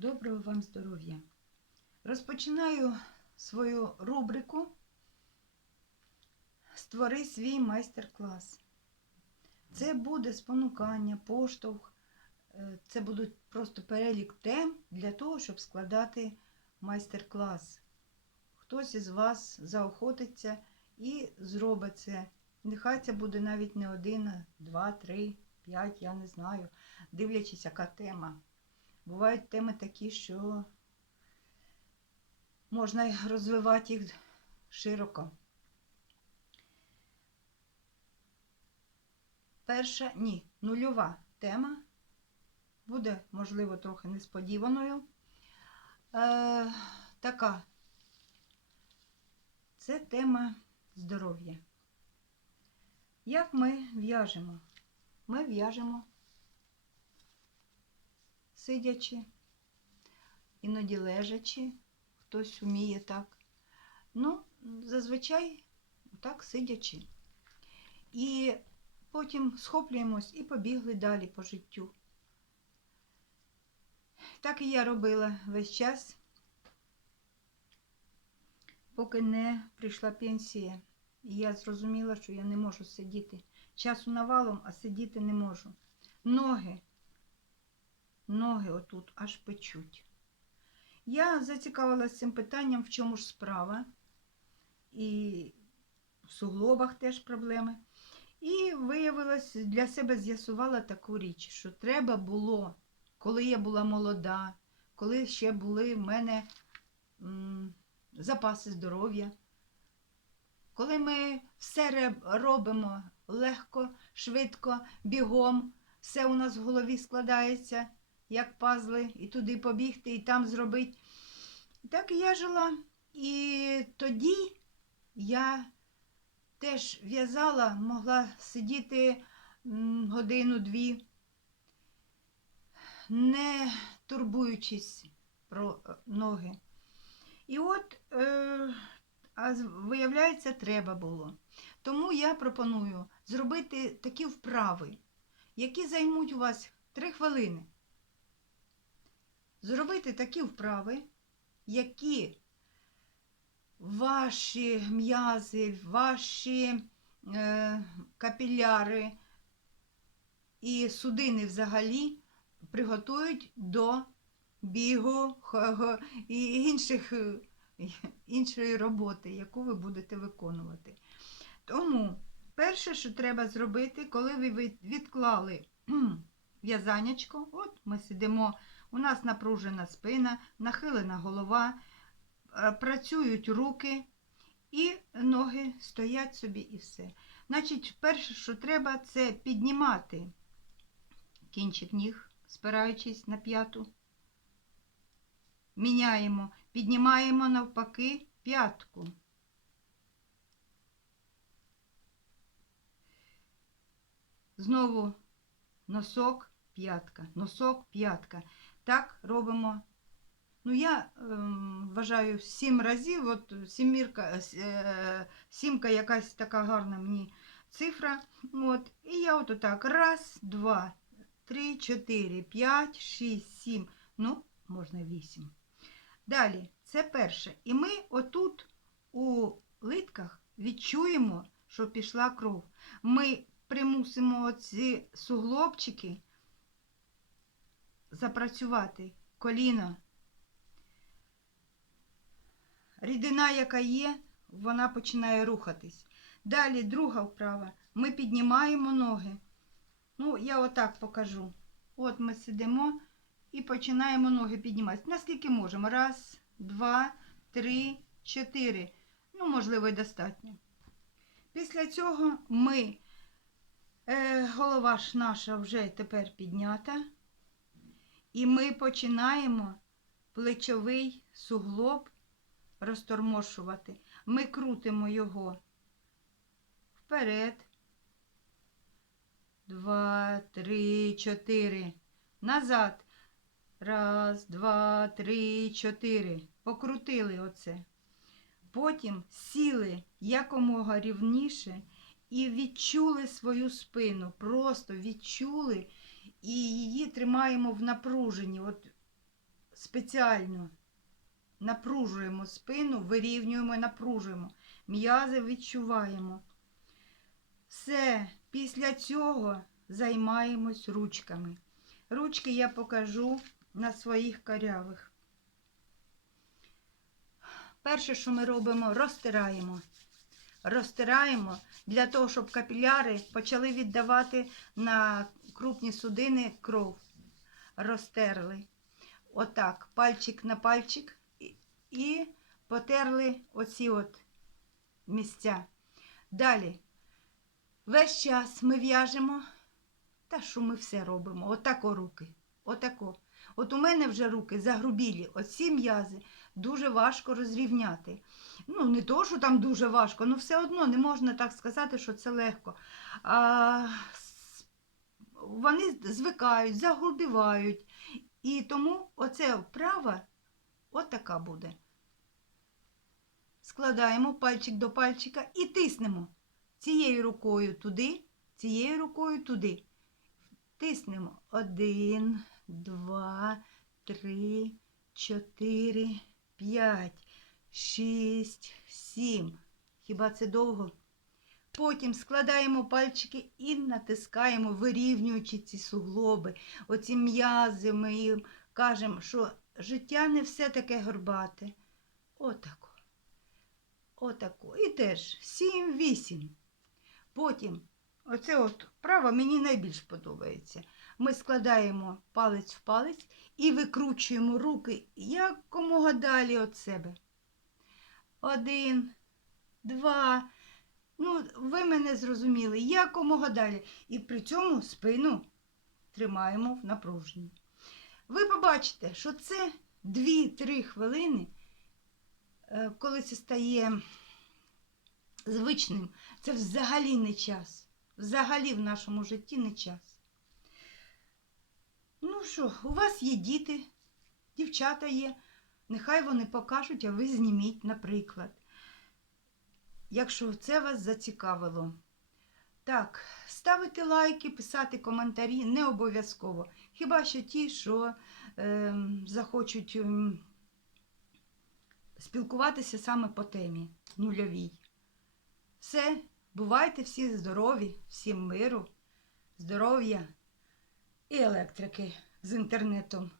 Доброго вам здоров'я! Розпочинаю свою рубрику Створи свій майстер-клас. Це буде спонукання, поштовх, е, це будуть просто перелік тем для того, щоб складати майстер-клас. Хтось із вас заохотиться і зробить це. Нехай це буде навіть не один, два, три, п'ять, я не знаю, дивлячись, яка тема. Бувають теми такі, що можна розвивати їх широко. Перша, ні, нульова тема буде, можливо, трохи несподіваною. Е, така. Це тема здоров'я. Як ми в'яжемо? Ми в'яжемо сидячи, іноді лежачи, хтось вміє так. Ну, зазвичай так сидячи. І потім схоплюємось і побігли далі по життю. Так і я робила весь час, поки не прийшла пенсія. І я зрозуміла, що я не можу сидіти. Часу навалом, а сидіти не можу. Ноги ноги отут аж печуть. Я зацікавилася цим питанням, в чому ж справа. І в суглобах теж проблеми. І виявилось, для себе з'ясувала таку річ, що треба було, коли я була молода, коли ще були в мене м, запаси здоров'я, коли ми все робимо легко, швидко, бігом, все у нас в голові складається як пазли, і туди побігти, і там зробити. Так і я жила. І тоді я теж в'язала, могла сидіти годину-дві, не турбуючись про е, ноги. І от, е, а виявляється, треба було. Тому я пропоную зробити такі вправи, які займуть у вас три хвилини зробити такі вправи, які ваші м'язи, ваші е, капіляри і судини взагалі приготують до бігу і інших, іншої роботи, яку ви будете виконувати. Тому перше, що треба зробити, коли ви відклали в'язанячко, от ми сидимо. У нас напружена спина, нахилена голова, е, працюють руки і ноги стоять собі і все. Значить, перше, що треба, це піднімати кінчик ніг, спираючись на п'яту. Міняємо, піднімаємо навпаки п'ятку. Знову носок, п'ятка, носок, п'ятка. Так робимо. Ну, я е, вважаю сім разів, от сімірка, е, сімка якась така гарна мені цифра. От, І я от так. Раз, два, три, чотири, п'ять, шість, сім. Ну, можна вісім. Далі, це перше. І ми отут у литках відчуємо, що пішла кров. Ми примусимо ці суглобчики запрацювати коліно. Рідина, яка є, вона починає рухатись. Далі друга вправа. Ми піднімаємо ноги. Ну, я отак покажу. От ми сидимо і починаємо ноги піднімати. Наскільки можемо? Раз, два, три, чотири. Ну, можливо, і достатньо. Після цього ми, е, голова ж наша вже тепер піднята. І ми починаємо плечовий суглоб розтормошувати. Ми крутимо його вперед. Два, три, чотири. Назад. Раз, два, три, чотири. Покрутили оце. Потім сіли якомога рівніше і відчули свою спину. Просто відчули і її тримаємо в напруженні. От спеціально напружуємо спину, вирівнюємо, напружуємо. М'язи відчуваємо. Все, після цього займаємось ручками. Ручки я покажу на своїх корявих. Перше, що ми робимо, розтираємо. Розтираємо для того, щоб капіляри почали віддавати на крупні судини кров. Розтерли. Отак, пальчик на пальчик і, потерли оці от місця. Далі. Весь час ми в'яжемо, та що ми все робимо? Отако руки. Отако. От у мене вже руки загрубілі. Оці м'язи дуже важко розрівняти. Ну, не то, що там дуже важко, але все одно не можна так сказати, що це легко. А, вони звикають, загрубівають. І тому оце вправа отака буде. Складаємо пальчик до пальчика і тиснемо цією рукою туди, цією рукою туди. Тиснемо. Один, два, три, чотири, п'ять, шість, сім. Хіба це довго? Потім складаємо пальчики і натискаємо, вирівнюючи ці суглоби, оці м'язи. Ми їм кажемо, що життя не все таке горбате. Отако. Отако. І теж 7-8. Потім, оце от право мені найбільш подобається. Ми складаємо палець в палець і викручуємо руки якомога далі від себе. Один, два. Ну, ви мене зрозуміли, якомога далі. І при цьому спину тримаємо в напруженні. Ви побачите, що це 2-3 хвилини, е, коли це стає звичним, це взагалі не час. Взагалі в нашому житті не час. Ну що, у вас є діти, дівчата є. Нехай вони покажуть, а ви зніміть, наприклад. Якщо це вас зацікавило. Так, ставити лайки, писати коментарі не обов'язково. Хіба що ті, що е, захочуть ем, спілкуватися саме по темі нульовій. Все, бувайте всі здорові, всім миру, здоров'я і електрики з інтернетом.